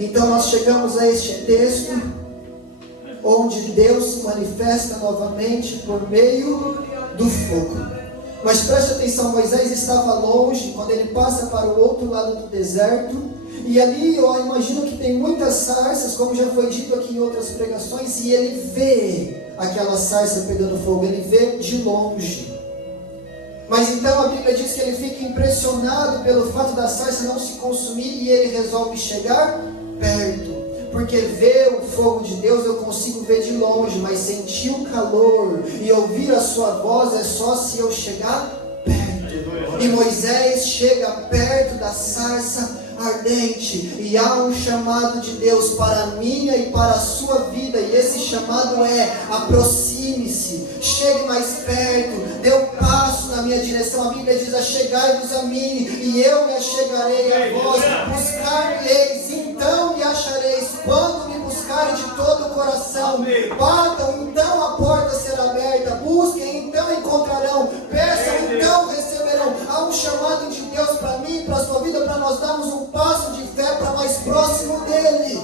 Então nós chegamos a este texto, onde Deus se manifesta novamente por meio do fogo. Mas preste atenção, Moisés estava longe, quando ele passa para o outro lado do deserto, e ali eu imagino que tem muitas sarças, como já foi dito aqui em outras pregações, e ele vê aquela sarça pegando fogo, ele vê de longe. Mas então a Bíblia diz que ele fica impressionado pelo fato da sarça não se consumir, e ele resolve chegar perto. Porque ver o fogo de Deus eu consigo ver de longe, mas sentir o calor e ouvir a sua voz é só se eu chegar perto. E Moisés chega perto da sarça ardente, e há um chamado de Deus para a minha e para a sua vida, e esse chamado é: aproxime-se, chegue mais perto, dê um passo na minha direção. A Bíblia diz: achegai-vos a mim, e eu me achegarei a vós, buscar-me-eis, então me achareis, quando me buscarem de todo o coração. Batam, então a porta será aberta, busquem, então encontrarão, peçam, então receberão. Há um chamado de Deus para mim, para a sua vida, para nós darmos um passo de fé para mais próximo dele,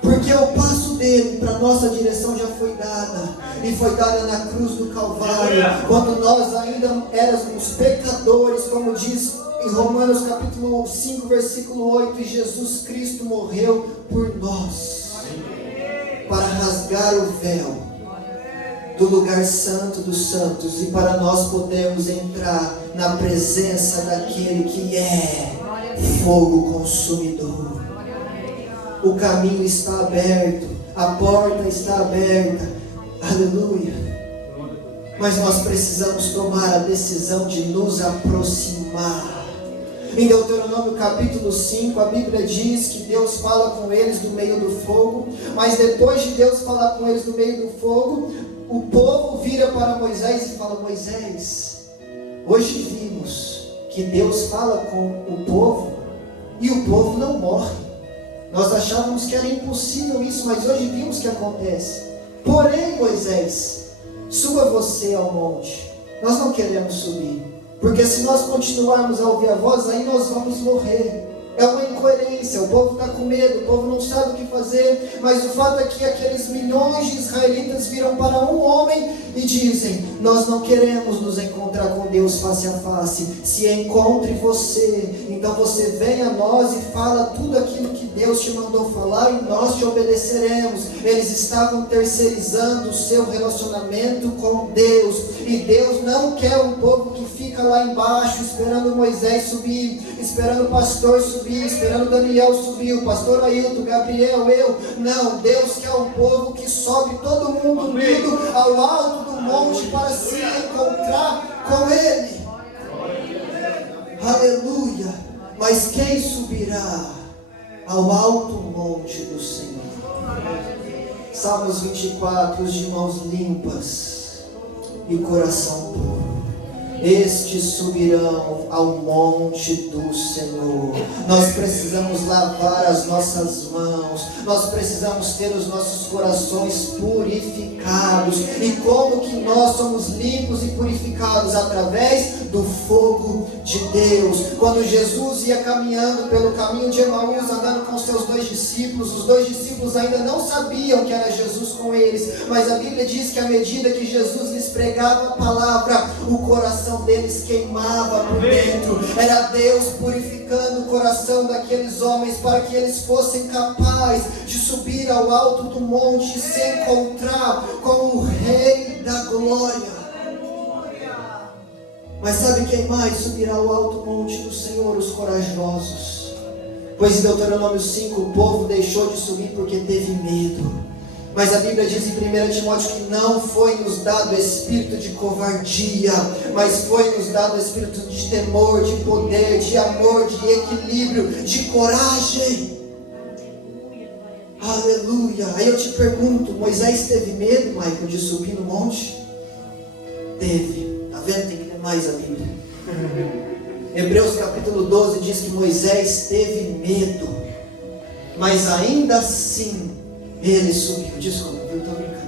porque o passo dele para a nossa direção já foi dada, e foi dada na cruz do Calvário, quando nós ainda éramos pecadores, como diz em Romanos capítulo 5, versículo 8, e Jesus Cristo morreu por nós, para rasgar o véu do lugar santo dos santos, e para nós podermos entrar na presença daquele que é fogo consumidor. O caminho está aberto, a porta está aberta, aleluia. Mas nós precisamos tomar a decisão de nos aproximar. Em Deuteronômio capítulo 5, a Bíblia diz que Deus fala com eles do meio do fogo, mas depois de Deus falar com eles do meio do fogo, o povo vira para Moisés e fala: Moisés, hoje vimos que Deus fala com o povo e o povo não morre. Nós achávamos que era impossível isso, mas hoje vimos que acontece. Porém, Moisés, suba você ao monte. Nós não queremos subir, porque se nós continuarmos a ouvir a voz, aí nós vamos morrer. É uma incoerência, o povo está com medo, o povo não sabe o que fazer, mas o fato é que aqueles milhões de israelitas viram para um homem e dizem: nós não queremos nos encontrar com Deus face a face, se encontre você, então você vem a nós e fala tudo aquilo que Deus te mandou falar e nós te obedeceremos. Eles estavam terceirizando o seu relacionamento com Deus, e Deus não quer um povo que fica lá embaixo esperando Moisés subir, esperando o pastor subir, esperando Daniel subir, o pastor Ailton, Gabriel, eu. Não, Deus quer um povo que sobe todo mundo unido ao alto do monte para se encontrar com Ele. Aleluia. Mas quem subirá ao alto monte do Senhor? Salmos 24, os de mãos limpas e coração puro, estes subirão ao monte do Senhor. Nós precisamos lavar as nossas mãos, nós precisamos ter os nossos corações purificados. E como que nós somos limpos e purificados? Através do fogo de Deus. Quando Jesus ia caminhando pelo caminho de Emaús, andando com seus dois discípulos, os dois discípulos ainda não sabiam que era Jesus com eles, mas a Bíblia diz que à medida que Jesus lhes pregava a palavra, o coração deles queimava por dentro. Era Deus purificando o coração daqueles homens para que eles fossem capazes de subir ao alto do monte e se encontrar com o Rei da Glória. Mas sabe quem mais subirá ao alto monte do Senhor? Os corajosos. Pois em Deuteronômio 5, o povo deixou de subir porque teve medo. Mas a Bíblia diz em 1 Timóteo que não foi nos dado espírito de covardia, mas foi nos dado espírito de temor, de poder, de amor, de equilíbrio, de coragem. Aleluia. Aí eu te pergunto, Moisés teve medo, Michael, de subir no monte? Teve. Está vendo? Tem que ler mais a Bíblia. Hebreus capítulo 12 diz que Moisés teve medo, mas ainda assim ele subiu. Desculpa, eu estou brincando.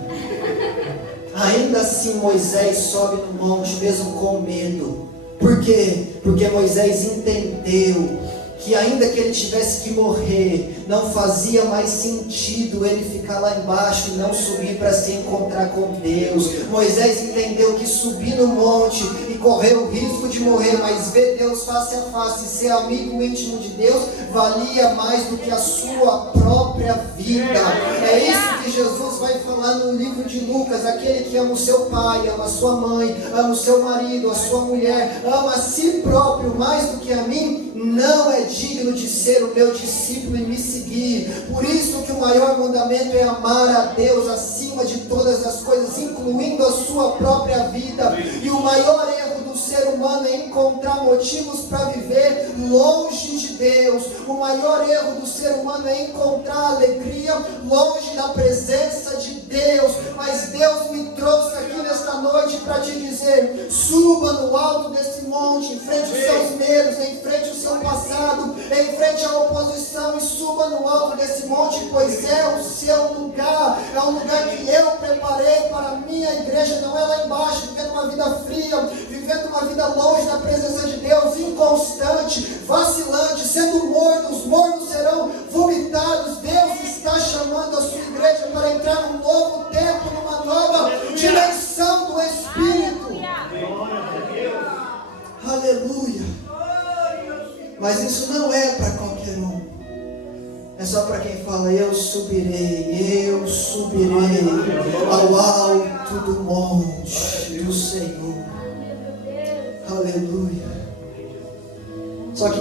Ainda assim Moisés sobe no monte mesmo com medo. Por quê? Porque Moisés entendeu que ainda que ele tivesse que morrer, não fazia mais sentido ele ficar lá embaixo e não subir para se encontrar com Deus. Moisés entendeu que subir no monte e correr o risco de morrer, mas ver Deus face a face, ser amigo íntimo de Deus, valia mais do que a sua própria vida. É isso que Jesus vai falar no livro de Lucas: aquele que ama o seu pai, ama a sua mãe, ama o seu marido, a sua mulher, ama a si próprio mais do que a mim, não é digno de ser o meu discípulo e me seguir. Por isso que o maior mandamento é amar a Deus acima de todas as coisas, incluindo a sua própria vida. E o maior erro do ser humano é encontrar motivos para viver longe de Deus. O maior erro do ser humano é encontrar alegria longe da presença de Deus. Mas Deus me trouxe aqui nesta noite para te dizer: suba no alto desse monte, enfrente os seus medos, enfrente o seu passado, enfrente a oposição e suba no alto desse monte, pois é o seu lugar. É um lugar que eu preparei para a minha igreja. Não é lá embaixo, vivendo uma vida fria, vivendo uma vida longe da presença de Deus, inconstante, vacilante, sendo morno. Os mornos serão vomitados. Deus está chamando a sua igreja para entrar num novo tempo, numa nova dimensão do Espírito. Aleluia. Mas isso não é para qualquer um. É só para quem fala: eu subirei ao alto do monte do Senhor. Aleluia. Só que